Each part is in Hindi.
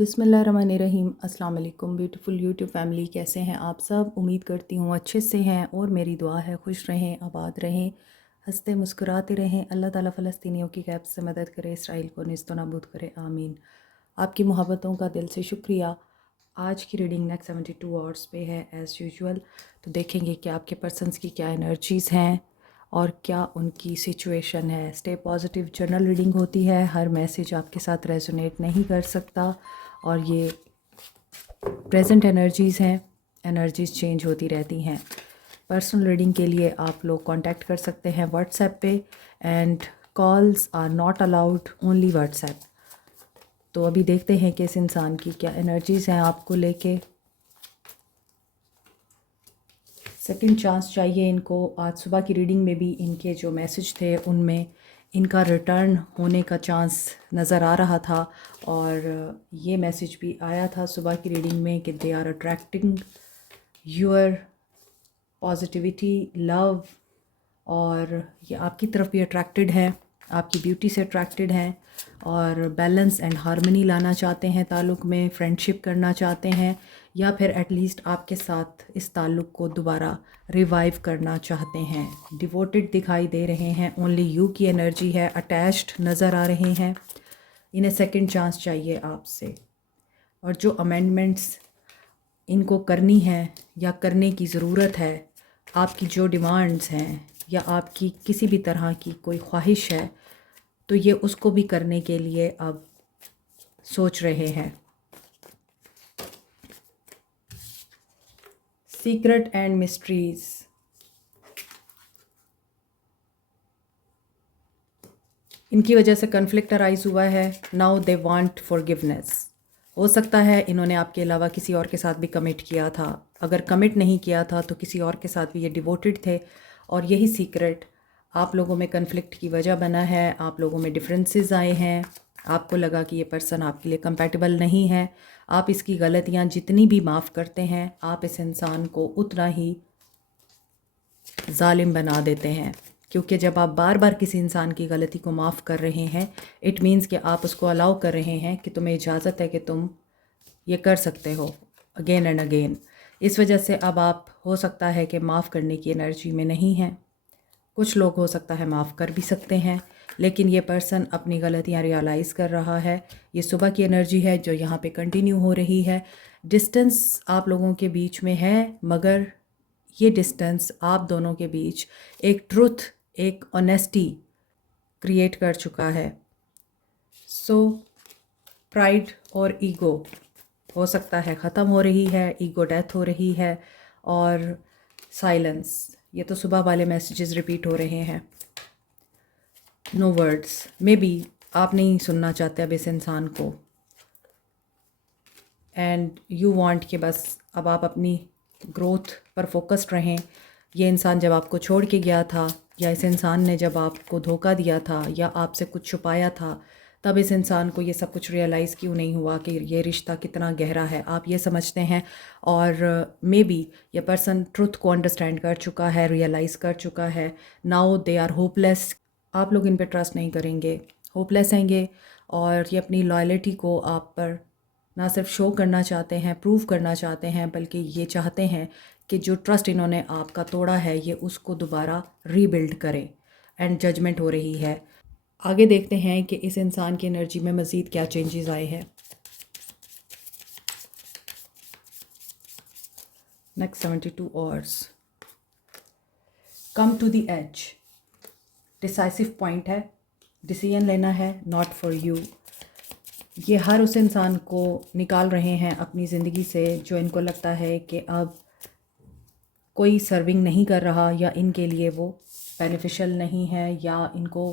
बिस्मिल्लाहिर्रहमानिर्रहीम। अस्सलाम वालेकुम ब्यूटीफुल यूट्यूब फैमिली, कैसे हैं आप सब? उम्मीद करती हूँ अच्छे से हैं और मेरी दुआ है खुश रहें, आबाद रहें, हंसते मुस्कुराते रहें। अल्लाह ताला फ़लस्तीनियों की गैब से मदद करे, इसराइल को निस्त नाबूद करे, आमीन। आपकी मोहब्बतों का दिल से शुक्रिया। आज की रीडिंग नेक्स्ट 72 आवर्स पे है एज़ यूजुअल। तो देखेंगे कि आपके पर्सन्स की क्या एनर्जीज़ हैं और क्या उनकी सिचुएशन है। स्टे पॉजिटिव जनरल रीडिंग होती है, हर मैसेज आपके साथ रेजोनेट नहीं कर सकता और ये प्रेजेंट एनर्जीज़ हैं, एनर्जीज़ चेंज होती रहती हैं। पर्सनल रीडिंग के लिए आप लोग कांटेक्ट कर सकते हैं व्हाट्सएप पे, and calls are not allowed, only WhatsApp. तो अभी देखते हैं कि इस इंसान की क्या एनर्जीज़ हैं आपको लेके। सेकंड चांस चाहिए इनको। आज सुबह की रीडिंग में भी इनके जो मैसेज थे उनमें इनका रिटर्न होने का चांस नज़र आ रहा था, और ये मैसेज भी आया था सुबह की रीडिंग में कि they are attracting your positivity, love, और ये आपकी तरफ भी अट्रैक्टेड है, आपकी ब्यूटी से अट्रैक्टेड हैं और बैलेंस एंड हार्मनी लाना चाहते हैं ताल्लुक़ में, फ्रेंडशिप करना चाहते हैं, या फिर एटलीस्ट आपके साथ इस ताल्लुक़ को दोबारा रिवाइव करना चाहते हैं। डिवोटेड दिखाई दे रहे हैं, ओनली यू की एनर्जी है, अटैच्ड नज़र आ रहे हैं। इन्हें सेकंड चांस चाहिए आपसे, और जो अमेंडमेंट्स इनको करनी है या करने की ज़रूरत है, आपकी जो डिमांड्स हैं या आपकी किसी भी तरह की कोई ख्वाहिश है, तो ये उसको भी करने के लिए अब सोच रहे हैं। Secret and mysteries. इनकी वजह से कन्फ्लिक्ट अराइज हुआ है। Now they want forgiveness. हो सकता है इन्होंने आपके अलावा किसी और के साथ भी कमिट किया था। अगर कमिट नहीं किया था तो किसी और के साथ भी ये डिवोटेड थे, और यही सीक्रेट आप लोगों में कन्फ्लिक्ट की वजह बना है। आप लोगों में डिफरेंसेस आए हैं, आपको लगा कि ये पर्सन आपके लिए कंपैटिबल नहीं है। आप इसकी गलतियाँ जितनी भी माफ़ करते हैं, आप इस इंसान को उतना ही जालिम बना देते हैं, क्योंकि जब आप बार बार किसी इंसान की गलती को माफ़ कर रहे हैं, इट मीन्स कि आप उसको अलाउ कर रहे हैं कि तुम्हें इजाज़त है कि तुम ये कर सकते हो अगेन एंड अगेन। इस वजह से अब आप हो सकता है कि माफ़ करने की एनर्जी में नहीं हैं। कुछ लोग हो सकता है माफ़ कर भी सकते हैं, लेकिन ये पर्सन अपनी गलतियाँ रियलाइज़ कर रहा है। ये सुबह की एनर्जी है जो यहाँ पे कंटिन्यू हो रही है। डिस्टेंस आप लोगों के बीच में है, मगर ये डिस्टेंस आप दोनों के बीच एक ट्रुथ, एक ऑनेस्टी क्रिएट कर चुका है। सो प्राइड और ईगो हो सकता है ख़त्म हो रही है, ईगो डेथ हो रही है, और साइलेंस। ये तो सुबह वाले मैसेजेस रिपीट हो रहे हैं। नो वर्ड्स, मे बी आप नहीं सुनना चाहते अब इस इंसान को, एंड यू वांट कि बस अब आप अपनी ग्रोथ पर फोकस्ड रहें। ये इंसान जब आपको छोड़ के गया था, या इस इंसान ने जब आपको धोखा दिया था या आपसे कुछ छुपाया था, तब इस इंसान को ये सब कुछ रियलाइज़ क्यों नहीं हुआ कि ये रिश्ता कितना गहरा है। आप ये समझते हैं, और मे बी ये पर्सन ट्रुथ को अंडरस्टैंड कर चुका है, रियलाइज़ कर चुका है। Now they are hopeless. आप लोग इन पे ट्रस्ट नहीं करेंगे, होपलेस हैंगे, और ये अपनी लॉयल्टी को आप पर ना सिर्फ शो करना चाहते हैं, प्रूव करना चाहते हैं, बल्कि ये चाहते हैं कि जो ट्रस्ट इन्होंने आपका तोड़ा है, ये उसको दोबारा रीबिल्ड करें। एंड जजमेंट हो रही है। आगे देखते हैं कि इस इंसान की एनर्जी में मज़ीद क्या चेंजेस आए हैं। Next 72 hours. Come to the edge. Decisive point है, डिसीजन लेना है, नॉट फॉर यू। ये हर उस इंसान को निकाल रहे हैं अपनी ज़िंदगी से जो इनको लगता है कि अब कोई सर्विंग नहीं कर रहा, या इनके लिए वो बेनिफिशियल नहीं है, या इनको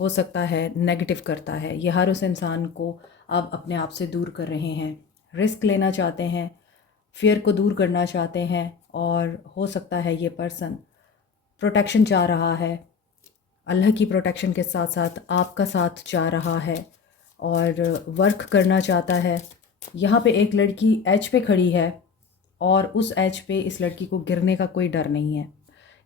हो सकता है नेगेटिव करता है। ये हर उस इंसान को अब अपने आप से दूर कर रहे हैं। रिस्क लेना चाहते हैं, फियर को दूर करना चाहते हैं, और हो सकता है ये पर्सन प्रोटेक्शन चाह रहा है। अल्लाह की प्रोटेक्शन के साथ साथ आपका साथ चाह रहा है और वर्क करना चाहता है। यहाँ पे एक लड़की एज पे खड़ी है, और उस एज पे इस लड़की को गिरने का कोई डर नहीं है।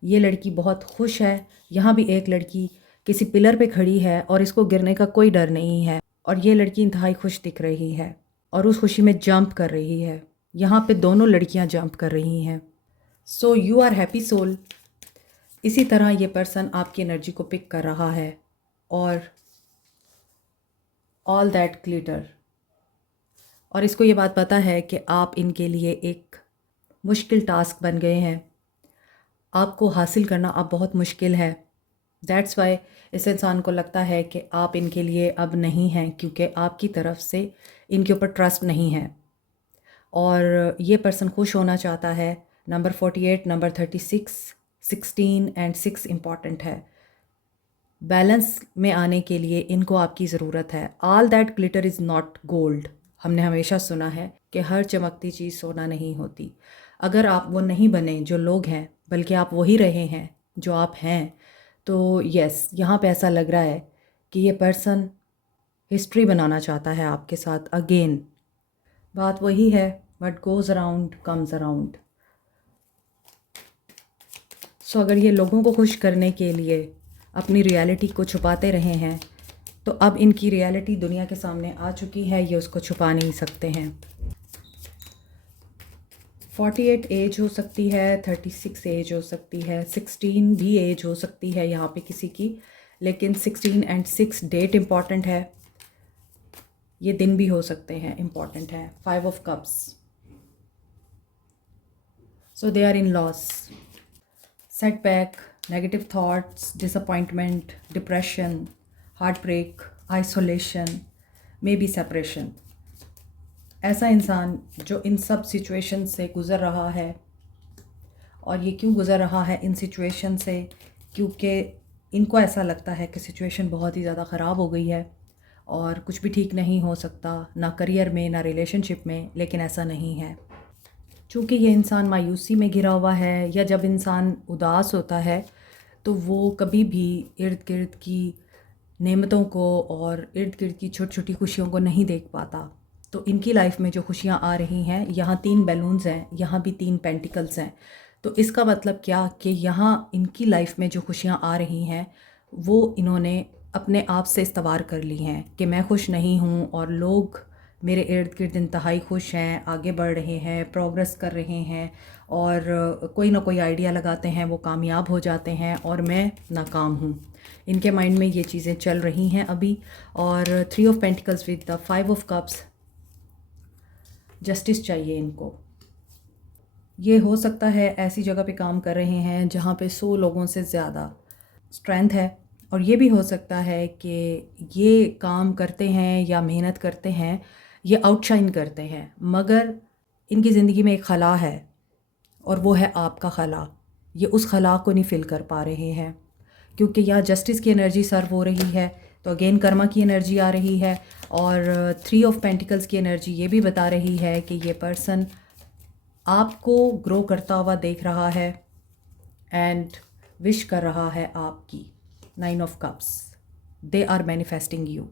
ये लड़की बहुत खुश है। यहाँ भी एक लड़की किसी पिलर पे खड़ी है और इसको गिरने का कोई डर नहीं है, और ये लड़की इंतहाई खुश दिख रही है। और उस खुशी में जंप कर रही है। यहाँ पे दोनों लड़कियाँ जंप कर रही हैं। So you are happy soul. इसी तरह ये पर्सन आपकी एनर्जी को पिक कर रहा है और ऑल दैट ग्लिटर। और इसको ये बात पता है कि आप इनके लिए एक मुश्किल टास्क बन गए हैं। आपको हासिल करना अब बहुत मुश्किल है। दैट्स वाई इस इंसान को लगता है कि आप इनके लिए अब नहीं हैं, क्योंकि आपकी तरफ से इनके ऊपर ट्रस्ट नहीं है। और ये पर्सन खुश होना चाहता है। नंबर 48, नंबर 36, 16 एंड 6 इम्पॉर्टेंट है। बैलेंस में आने के लिए इनको आपकी ज़रूरत है। All that glitter is not gold. हमने हमेशा सुना है कि हर चमकती चीज़ सोना नहीं होती। अगर आप वो नहीं बने जो लोग हैं, बल्कि आप वही रहे हैं जो आप हैं, तो यस, यहाँ पे ऐसा लग रहा है कि ये पर्सन हिस्ट्री बनाना चाहता है आपके साथ अगेन। बात वही है, what goes around comes around. So अगर ये लोगों को खुश करने के लिए अपनी रियलिटी को छुपाते रहे हैं, तो अब इनकी रियलिटी दुनिया के सामने आ चुकी है, ये उसको छुपा नहीं सकते हैं। 48 एज हो सकती है, 36 एज हो सकती है, 16 भी एज हो सकती है यहाँ पे किसी की, लेकिन 16 एंड 6 डेट इम्पॉर्टेंट है। ये दिन भी हो सकते हैं, इम्पॉर्टेंट है। 5 of cups. So they are in loss, setback, negative thoughts, disappointment, depression, heart break, isolation, maybe separation. ऐसा इंसान जो इन सब सिचुएशन से गुज़र रहा है, और ये क्यों गुज़र रहा है इन सिचुएशन से, क्योंकि इनको ऐसा लगता है कि सिचुएशन बहुत ही ज़्यादा ख़राब हो गई है और कुछ भी ठीक नहीं हो सकता, ना करियर में ना रिलेशनशिप में। लेकिन ऐसा नहीं है। चूँकि ये इंसान मायूसी में घिरा हुआ है, या जब इंसान उदास होता है तो वो कभी भी इर्द गिर्द की नेमतों को और इर्द गिर्द की छोटी छोटी खुशियों को नहीं देख पाता। तो इनकी लाइफ में जो खुशियाँ आ रही हैं, यहाँ 3 बैलून्स हैं, यहाँ भी 3 पेंटिकल्स हैं। तो इसका मतलब क्या कि यहाँ इनकी लाइफ में जो खुशियाँ आ रही हैं, वो इन्होंने अपने आप से इस्तवार कर ली हैं कि मैं खुश नहीं हूँ और लोग मेरे इर्द गिर्द इंतहाई खुश हैं, आगे बढ़ रहे हैं, प्रोग्रेस कर रहे हैं, और कोई ना कोई आइडिया लगाते हैं, वो कामयाब हो जाते हैं और मैं नाकाम हूँ। इनके माइंड में ये चीज़ें चल रही हैं अभी। और 3 of pentacles with the 5 of cups, justice चाहिए इनको। ये हो सकता है ऐसी जगह पे काम कर रहे हैं जहाँ पे 100 लोगों से ज़्यादा स्ट्रेंथ है, और ये भी हो सकता है कि ये काम करते हैं या मेहनत करते हैं, ये आउटशाइन करते हैं, मगर इनकी ज़िंदगी में एक खला है और वो है आपका खला। ये उस खला को नहीं फिल कर पा रहे हैं, क्योंकि यहाँ जस्टिस की एनर्जी सर्व हो रही है, तो अगेन कर्मा की एनर्जी आ रही है। और 3 ऑफ पेंटिकल्स की एनर्जी ये भी बता रही है कि ये पर्सन आपको ग्रो करता हुआ देख रहा है एंड विश कर रहा है आपकी। 9 of cups, they are manifesting you.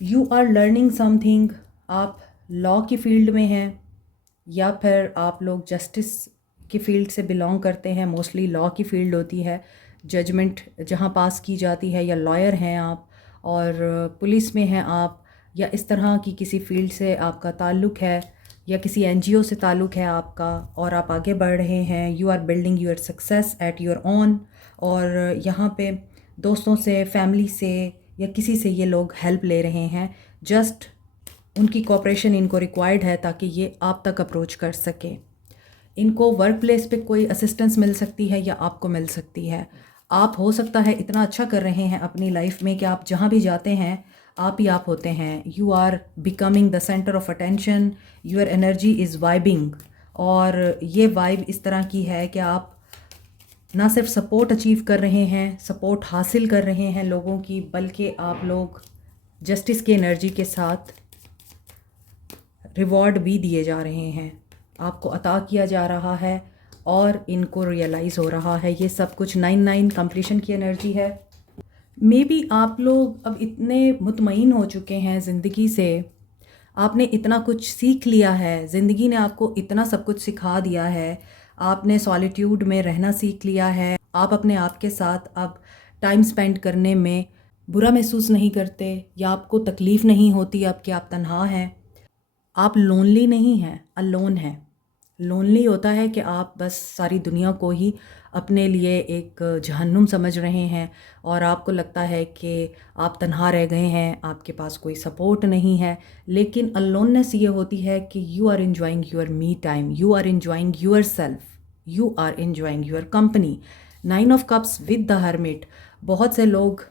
You are learning something. आप लॉ की फील्ड में हैं, या फिर आप लोग जस्टिस की फील्ड से बिलोंग करते हैं। मोस्टली लॉ की फील्ड होती है, जजमेंट जहाँ पास की जाती है, या लॉयर हैं आप, और पुलिस में हैं आप, या इस तरह की किसी फील्ड से आपका ताल्लुक़ है, या किसी एनजीओ से ताल्लुक़ है आपका, और आप आगे बढ़ रहे हैं। You are building your success at your own. और यहाँ पे दोस्तों से, फैमिली से, या किसी से ये लोग हेल्प ले रहे हैं। जस्ट उनकी कोऑपरेशन इनको रिक्वायर्ड है ताकि ये आप तक अप्रोच कर सके। इनको वर्क प्लेस पे कोई असिस्टेंस मिल सकती है या आपको मिल सकती है। आप हो सकता है इतना अच्छा कर रहे हैं अपनी लाइफ में कि आप जहाँ भी जाते हैं आप ही आप होते हैं। You are becoming the centre of attention, your energy is vibing. और ये वाइब इस तरह की है कि आप ना सिर्फ सपोर्ट अचीव कर रहे हैं, सपोर्ट हासिल कर रहे हैं लोगों की, बल्कि आप लोग जस्टिस की एनर्जी के साथ रिवॉर्ड भी दिए जा रहे हैं, आपको अता किया जा रहा है, और इनको रियलाइज़ हो रहा है ये सब कुछ। 9-9 कंप्लीशन की एनर्जी है। मे बी आप लोग अब इतने मुतमईन हो चुके हैं ज़िंदगी से, आपने इतना कुछ सीख लिया है, ज़िंदगी ने आपको इतना सब कुछ सिखा दिया है, आपने सॉलिट्यूड में रहना सीख लिया है, आप अपने आप के साथ अब टाइम स्पेंड करने में बुरा महसूस नहीं करते, या आपको तकलीफ़ नहीं होती अब कि आप तन्हा हैं। आप लोनली नहीं हैं, अलोन हैं। लोनली होता है कि आप बस सारी दुनिया को ही अपने लिए एक जहन्नुम समझ रहे हैं और आपको लगता है कि आप तन्हा रह गए हैं, आपके पास कोई सपोर्ट नहीं है। लेकिन अलोननेस ये होती है कि you are enjoying your me time, you are enjoying yourself, you are enjoying your company. 9 of cups with the hermit. बहुत से लोग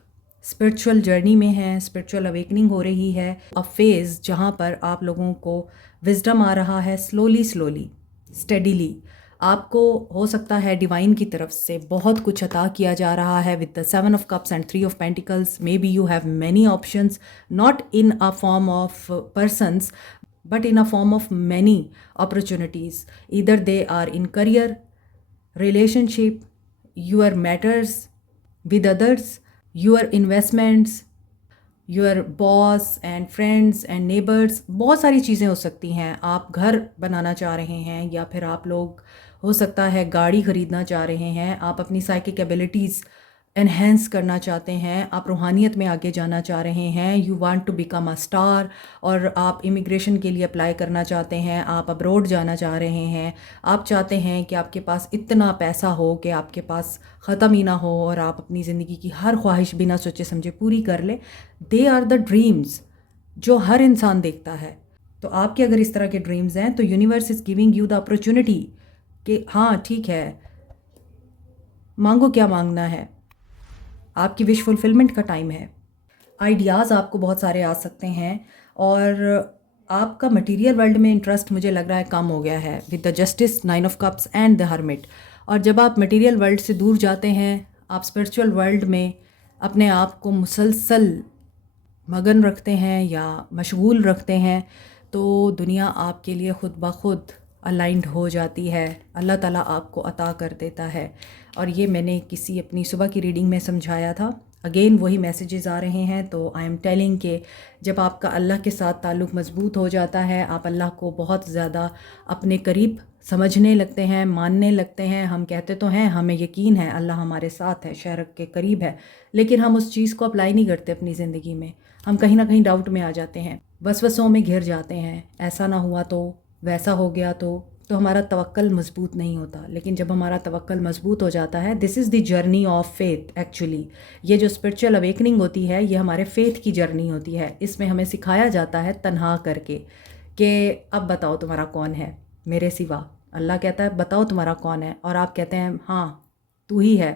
स्पिरिचुअल जर्नी में हैं, स्पिरिचुअल अवेकनिंग हो रही है, अ फेज़ जहाँ पर आप लोगों को विजडम आ रहा है, स्लोली स्लोली स्टेडीली। आपको हो सकता है डिवाइन की तरफ से बहुत कुछ अता किया जा रहा है with the 7 of cups and 3 of pentacles. May be you have many options, not in a form of persons but in a form of many opportunities. Either they are in career, relationship, your matters with others, your investments, your boss and friends and neighbours. बहुत सारी चीज़ें हो सकती हैं। आप घर बनाना चाह रहे हैं या फिर आप लोग हो सकता है गाड़ी ख़रीदना चाह रहे हैं, आप अपनी साइकिक एबिलिटीज़ एनहेंस करना चाहते हैं, आप रूहानियत में आगे जाना चाह रहे हैं, you want to become a star, और आप इमिग्रेशन के लिए अप्लाई करना चाहते हैं, आप अब्रॉड जाना चाह रहे हैं, आप चाहते हैं कि आपके पास इतना पैसा हो कि आपके पास ख़त्म ही ना हो और आप अपनी ज़िंदगी की हर ख्वाहिश बिना सोचे समझे पूरी कर ले। दे आर द ड्रीम्स जो हर इंसान देखता है। तो आपके अगर इस तरह के ड्रीम्स हैं तो universe is giving you the opportunity कि हाँ ठीक है, मांगो क्या मांगना है। आपकी विश फुलफिलमेंट का टाइम है। आइडियाज़ आपको बहुत सारे आ सकते हैं और आपका मटेरियल वर्ल्ड में इंटरेस्ट मुझे लग रहा है कम हो गया है with the justice, 9 of cups and the hermit. और जब आप मटेरियल वर्ल्ड से दूर जाते हैं, आप स्पिरिचुअल वर्ल्ड में अपने आप को मुसलसल मगन रखते हैं या मशगूल रखते हैं, तो दुनिया आपके लिए ख़ुद ब खुद अलाइंड हो जाती है, अल्लाह ताला आपको अता कर देता है। और ये मैंने किसी अपनी सुबह की रीडिंग में समझाया था। अगेन वही मैसेजेस आ रहे हैं, तो आई एम टेलिंग कि जब आपका अल्लाह के साथ ताल्लुक़ मज़बूत हो जाता है, आप अल्लाह को बहुत ज़्यादा अपने करीब समझने लगते हैं, मानने लगते हैं। हम कहते तो हैं, हमें यकीन है अल्लाह हमारे साथ है, शरक के करीब है, लेकिन हम उस चीज़ को अप्लाई नहीं करते अपनी ज़िंदगी में। हम कहीं ना कहीं डाउट में आ जाते हैं, वसवसों में घिर जाते हैं, ऐसा ना हुआ तो, वैसा हो गया तो हमारा तवक्कल मज़बूत नहीं होता। लेकिन जब हमारा तवक्कल मज़बूत हो जाता है, this is the journey of faith actually. ये जो स्पिरिचुअल अवेकनिंग होती है, ये हमारे फेथ की जर्नी होती है। इसमें हमें सिखाया जाता है तन्हा करके कि अब बताओ तुम्हारा कौन है मेरे सिवा। अल्लाह कहता है बताओ तुम्हारा कौन है, और आप कहते हैं हाँ तू ही है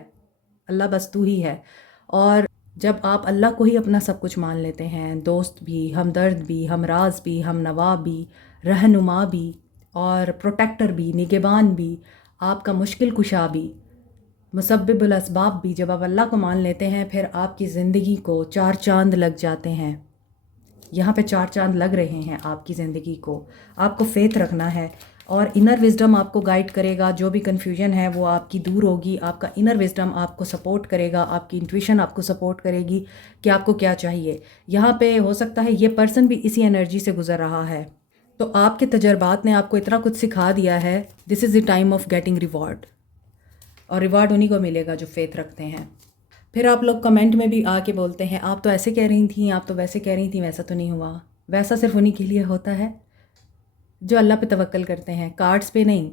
अल्लाह, बस तू ही है। और जब आप अल्लाह को ही अपना सब कुछ मान लेते हैं, दोस्त भी, हमदर्द भी, हमराज भी, हमनवा भी, रहनुमा भी, और प्रोटेक्टर भी, निगहबान भी, आपका मुश्किल कुशा भी, मुसब्बिबुल असबाब भी, जब आप अल्लाह को मान लेते हैं, फिर आपकी ज़िंदगी को 4 चांद लग जाते हैं। यहाँ पे 4 चांद लग रहे हैं आपकी ज़िंदगी को। आपको फेथ रखना है और इनर विजडम आपको गाइड करेगा। जो भी कन्फ्यूजन है वो आपकी दूर होगी। आपका इनर विजडम आपको सपोर्ट करेगा, आपकी इंट्यूशन आपको सपोर्ट करेगी कि आपको क्या चाहिए। यहाँ पे हो सकता है ये पर्सन भी इसी एनर्जी से गुजर रहा है, तो आपके तजर्बात ने आपको इतना कुछ सिखा दिया है। This is the time of getting reward, और रिवॉर्ड उन्हीं को मिलेगा जो फेथ रखते हैं। फिर आप लोग कमेंट में भी आके बोलते हैं आप तो ऐसे कह रही थी, आप तो वैसे कह रही थी, वैसा तो नहीं हुआ। वैसा सिर्फ उन्हीं के लिए होता है जो अल्लाह पे तवक्कल करते हैं, कार्ड्स पे नहीं।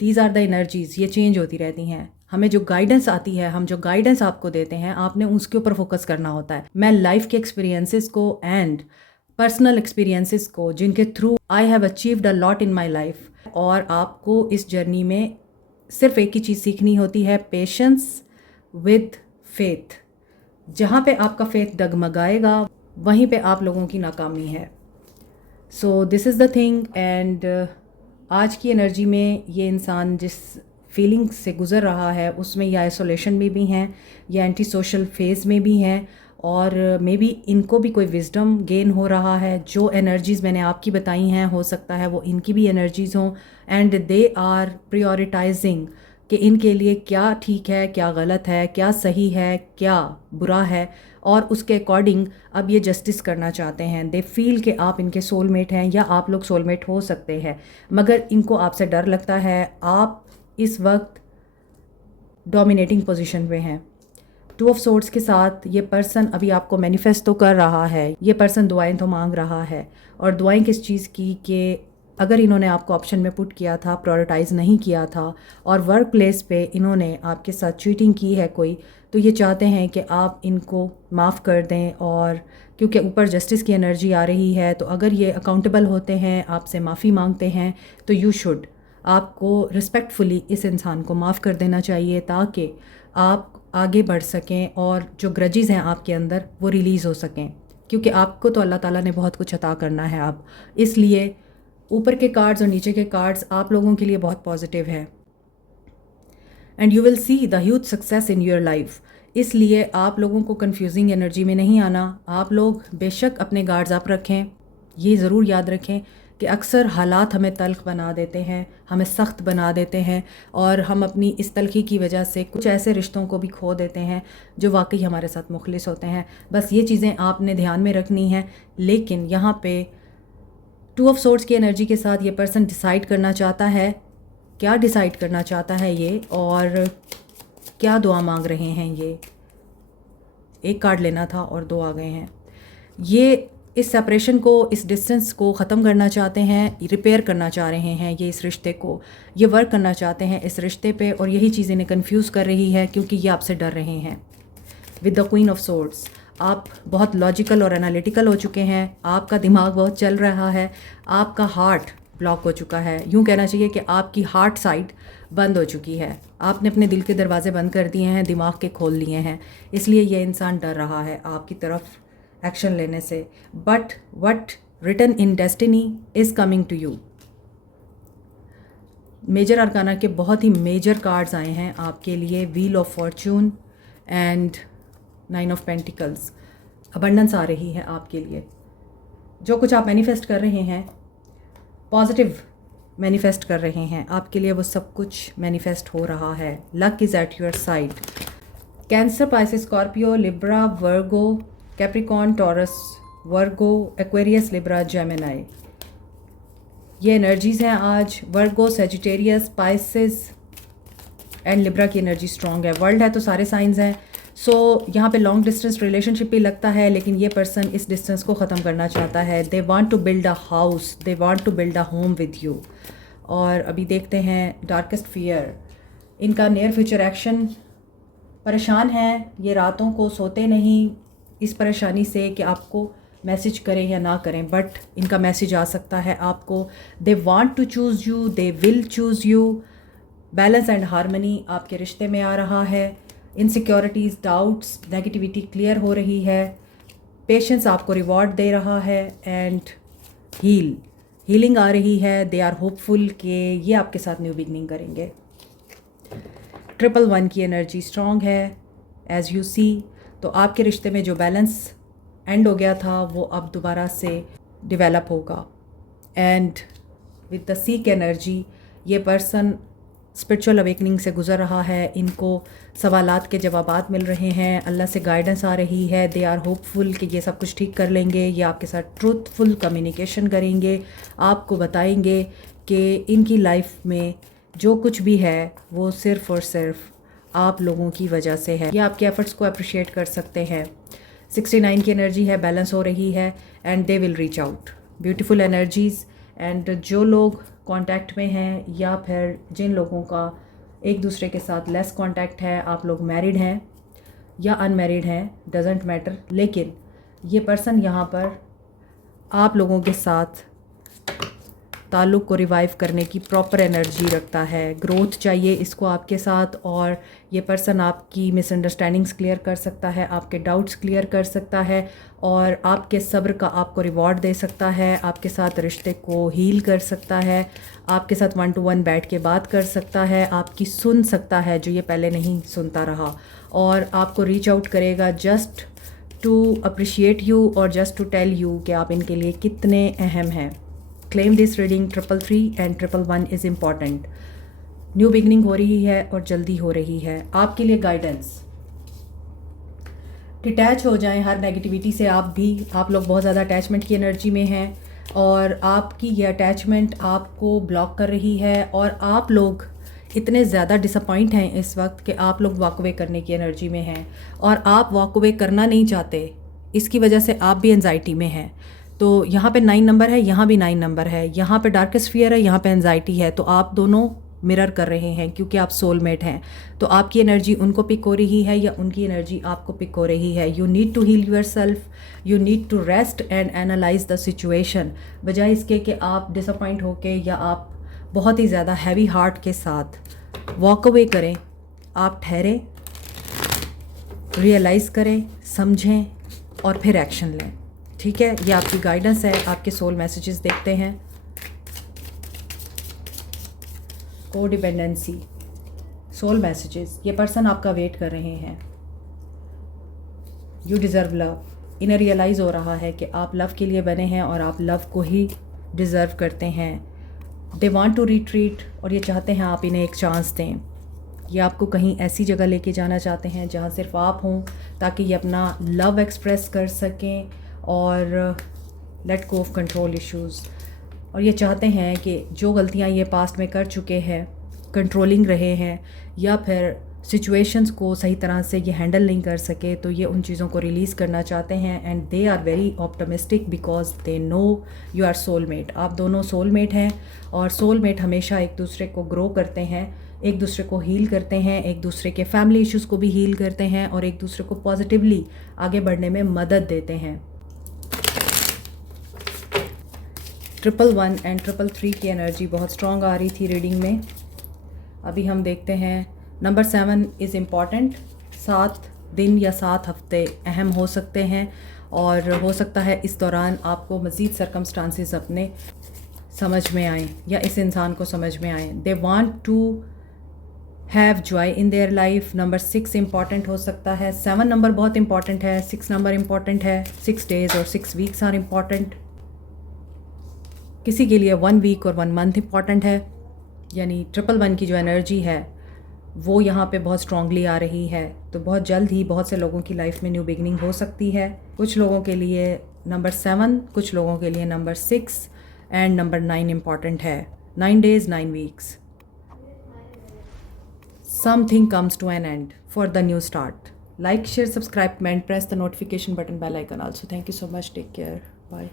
दीज आर द एनर्जीज़, ये चेंज होती रहती हैं। हमें जो गाइडेंस आती है, हम जो गाइडेंस आपको देते हैं, आपने उसके ऊपर फोकस करना होता है। मैं लाइफ के एक्सपीरियंसेस को एंड पर्सनल एक्सपीरियंसेस को, जिनके through I have achieved a lot in my life, और आपको इस जर्नी में सिर्फ एक ही चीज़ सीखनी होती है, पेशेंस विद फेथ। जहाँ पे आपका फेथ डगमगाएगा वहीं पे आप लोगों की नाकामी है। So this is the thing. And आज की एनर्जी में ये इंसान जिस फीलिंग से गुज़र रहा है उसमें या आइसोलेशन में भी हैं या एंटी सोशल फेज़ में भी हैं, और मे बी इनको भी कोई विजडम गेन हो रहा है। जो एनर्जीज़ मैंने आपकी बताई हैं, हो सकता है वो इनकी भी एनर्जीज़ हों, एंड दे आर प्रायोरिटाइजिंग कि इनके लिए क्या ठीक है, क्या गलत है, क्या सही है, क्या बुरा है, और उसके अकॉर्डिंग अब ये जस्टिस करना चाहते हैं। दे फील कि आप इनके सोलमेट हैं या आप लोग सोलमेट हो सकते हैं, मगर इनको आपसे डर लगता है। आप इस वक्त डोमिनेटिंग पोजीशन पे हैं, टू ऑफ सोर्ड्स के साथ ये पर्सन अभी आपको मैनिफेस्ट तो कर रहा है, ये पर्सन दुआएं तो मांग रहा है। और दुआएं किस चीज़ की कि अगर इन्होंने आपको ऑप्शन में पुट किया था, प्रायोरिटाइज़ नहीं किया था और वर्क प्लेस पे इन्होंने आपके साथ चीटिंग की है कोई, तो ये चाहते हैं कि आप इनको माफ़ कर दें। और क्योंकि ऊपर जस्टिस की एनर्जी आ रही है, तो अगर ये अकाउंटेबल होते हैं, आपसे माफ़ी मांगते हैं, तो यू शुड, आपको रिस्पेक्टफुली इस इंसान को माफ़ कर देना चाहिए ताकि आप आगे बढ़ सकें और जो ग्रजेस हैं आपके अंदर वो रिलीज़ हो सकें। क्योंकि आपको तो अल्लाह ताला ने बहुत कुछ अता करना है आप, इसलिए ऊपर के कार्ड्स और नीचे के कार्ड्स आप लोगों के लिए बहुत पॉजिटिव है। And you will see the huge success in your life. इसलिए आप लोगों को कंफ्यूजिंग एनर्जी में नहीं आना। आप लोग बेशक अपने गार्ड्स अप रखें, ये ज़रूर याद रखें कि अक्सर हालात हमें तल्ख बना देते हैं, हमें सख्त बना देते हैं और हम अपनी इस तल्खी की वजह से कुछ ऐसे रिश्तों को भी खो देते हैं जो वाकई हमारे साथ मुखलिस होते हैं। बस ये चीज़ें आपने ध्यान में रखनी है। लेकिन यहाँ पे टू ऑफ सोर्ड्स की एनर्जी के साथ ये पर्सन डिसाइड करना चाहता है, क्या डिसाइड करना चाहता है ये, और क्या दुआ मांग रहे हैं ये। एक कार्ड लेना था और दो आ गए हैं। ये इस सेपरेशन को, इस डिस्टेंस को ख़त्म करना चाहते हैं, रिपेयर करना चाह रहे हैं ये इस रिश्ते को, ये वर्क करना चाहते हैं इस रिश्ते पे। और यही चीज़ इन्हें कंफ्यूज कर रही है क्योंकि ये आपसे डर रहे हैं। With the queen of swords, आप बहुत लॉजिकल और एनालिटिकल हो चुके हैं, आपका दिमाग बहुत चल रहा है, आपका हार्ट ब्लॉक हो चुका है। यूँ कहना चाहिए कि आपकी हार्ट साइड बंद हो चुकी है, आपने अपने दिल के दरवाजे बंद कर दिए हैं, दिमाग के खोल लिए हैं। इसलिए ये इंसान डर रहा है आपकी तरफ एक्शन लेने से। But what written in destiny is coming to you. Major arcana के बहुत ही मेजर कार्ड्स आए हैं आपके लिए, wheel of fortune and 9 of pentacles. Abundance आ रही है आपके लिए। जो कुछ आप मैनिफेस्ट कर रहे हैं, पॉजिटिव मैनिफेस्ट कर रहे हैं, आपके लिए वो सब कुछ मैनिफेस्ट हो रहा है। Luck is at your side. Cancer, Pisces, Scorpio, Libra, Virgo, Capricorn, taurus, Virgo, Aquarius, Libra, Gemini, ये एनर्जीज़ हैं आज। वर्गो, सेजिटेरियस, पाइसेस एंड लिब्रा की एनर्जी स्ट्रॉन्ग है। वर्ल्ड है तो सारे साइंस हैं। सो यहाँ पे लॉन्ग डिस्टेंस रिलेशनशिप भी लगता है, लेकिन ये पर्सन इस डिस्टेंस को ख़त्म करना चाहता है। They want to build a house, they want to build a home with you. और अभी देखते हैं डार्केस्ट फियर, इनका नियर फ्यूचर एक्शन। परेशान हैं ये, रातों को सोते नहीं इस परेशानी से कि आपको मैसेज करें या ना करें, बट इनका मैसेज आ सकता है आपको। They want to choose you, they will choose you. Balance and harmony आपके रिश्ते में आ रहा है। इनसिक्योरिटीज़, डाउट्स, नेगेटिविटी क्लियर हो रही है। पेशेंस आपको रिवॉर्ड दे रहा है एंड हीलिंग आ रही है। दे आर होपफुल कि ये आपके साथ न्यू बिगनिंग करेंगे। 111 की एनर्जी स्ट्रॉन्ग है एज यू सी। तो आपके रिश्ते में जो बैलेंस एंड हो गया था वो अब दोबारा से डेवलप होगा। And with the seek energy, ये पर्सन स्पिरिचुअल अवेकनिंग से गुजर रहा है। इनको सवालात के जवाबात मिल रहे हैं, अल्लाह से गाइडेंस आ रही है। दे आर होपफुल कि ये सब कुछ ठीक कर लेंगे। ये आपके साथ ट्रूथफुल कम्युनिकेशन करेंगे, आपको बताएंगे कि इनकी लाइफ में जो कुछ भी है वो सिर्फ़ और सिर्फ आप लोगों की वजह से है। ये आपके एफर्ट्स को अप्रिशिएट कर सकते हैं। 69 की एनर्जी है, बैलेंस हो रही है and they will reach out. Beautiful energies. And जो लोग कांटेक्ट में हैं या फिर जिन लोगों का एक दूसरे के साथ लेस कांटेक्ट है, आप लोग मैरिड हैं या अनमैरिड हैं, डजेंट मैटर, लेकिन ये पर्सन यहाँ पर आप लोगों के साथ ताल्लुक़ को रिवाइव करने की प्रॉपर एनर्जी रखता है। ग्रोथ चाहिए इसको आपके साथ, और ये पर्सन आपकी मिसअंडरस्टैंडिंग्स क्लियर कर सकता है, आपके डाउट्स क्लियर कर सकता है और आपके सब्र का आपको रिवॉर्ड दे सकता है। आपके साथ रिश्ते को हील कर सकता है, आपके साथ 1 to 1 बैठ के बात कर सकता है, आपकी सुन सकता है जो ये पहले नहीं सुनता रहा, और आपको रीच आउट करेगा जस्ट टू अप्रिशिएट यू और जस्ट टू टेल यू कि आप इनके लिए कितने अहम हैं। Claim this reading 333 and 111 is important. New beginning हो रही है और जल्दी हो रही है। आपके लिए गाइडेंस, डिटैच हो जाएं हर नेगेटिविटी से। आप लोग बहुत ज़्यादा अटैचमेंट की एनर्जी में हैं और आपकी ये अटैचमेंट आपको ब्लॉक कर रही है और आप लोग इतने ज़्यादा डिसअपॉइंट हैं इस वक्त कि आप लोग वॉक अवे करने की एनर्जी में हैं और आप वॉक अवे करना नहीं चाहते, इसकी वजह से आप भी एनजाइटी में हैं। तो यहाँ पे 9 नंबर है, यहाँ भी 9 नंबर है, यहाँ पे डार्केस्ट फियर है, यहाँ पे एनजाइटी है। तो आप दोनों मिरर कर रहे हैं क्योंकि आप सोलमेट हैं। तो आपकी एनर्जी उनको पिक हो रही है या उनकी एनर्जी आपको पिक हो रही है। You need to heal yourself, you need to rest and analyse the situation, बजाय इसके कि आप डिसअपॉइंट होके या आप बहुत ही ज़्यादा हैवी हार्ट के साथ वॉक अवे करें। आप ठहरें, रियलाइज़ करें, समझें और फिर एक्शन लें। ठीक है, ये आपकी गाइडेंस है। आपके सोल मैसेजेस देखते हैं। कोडिपेंडेंसी, सोल मैसेजेस, ये पर्सन आपका वेट कर रहे हैं। यू डिज़र्व लव, इन्हें रियलाइज़ हो रहा है कि आप लव के लिए बने हैं और आप लव को ही डिज़र्व करते हैं। दे वांट टू रिट्रीट, और ये चाहते हैं आप इन्हें एक चांस दें। ये आपको कहीं ऐसी जगह लेके जाना चाहते हैं जहाँ सिर्फ आप हों, ताकि ये अपना लव एक्सप्रेस कर सकें और let go of control issues. और ये चाहते हैं कि जो गलतियाँ ये पास्ट में कर चुके हैं, कंट्रोलिंग रहे हैं या फिर सिचुएशंस को सही तरह से ये हैंडल नहीं कर सके, तो ये उन चीज़ों को रिलीज़ करना चाहते हैं। And they are very optimistic because they know you are soulmate. आप दोनों सोलमेट हैं और सोलमेट हमेशा एक दूसरे को ग्रो करते हैं, एक दूसरे को हील करते हैं, एक दूसरे के फैमिली इश्यूज़ को भी हील करते हैं और एक दूसरे को पॉजिटिवली आगे बढ़ने में मदद देते हैं। 111 एंड 333 की एनर्जी बहुत स्ट्रॉन्ग आ रही थी रीडिंग में। अभी हम देखते हैं। Number 7 is important. 7 दिन या 7 हफ्ते अहम हो सकते हैं और हो सकता है इस दौरान आपको मज़ीद सर्कमस्टांसेस अपने समझ में आएँ या इस इंसान को समझ में आएँ। They want to have joy in their life. Number 6 important हो सकता है। 7 नंबर बहुत इंपॉर्टेंट है, 6 नंबर इम्पॉर्टेंट है। 6 डेज़ और 6 वीक्स आर इम्पॉर्टेंट। किसी के लिए 1 वीक और 1 मंथ इम्पॉर्टेंट है। यानी 111 की जो एनर्जी है वो यहाँ पे बहुत स्ट्रांगली आ रही है। तो बहुत जल्द ही बहुत से लोगों की लाइफ में न्यू बिगनिंग हो सकती है। कुछ लोगों के लिए नंबर 7, कुछ लोगों के लिए नंबर 6 एंड नंबर 9 इम्पॉर्टेंट है। 9 days 9 weeks. Something comes to an end for the new start. Like, share, subscribe, comment, press the notification button, bell icon also. Thank you so much. Take care. Bye.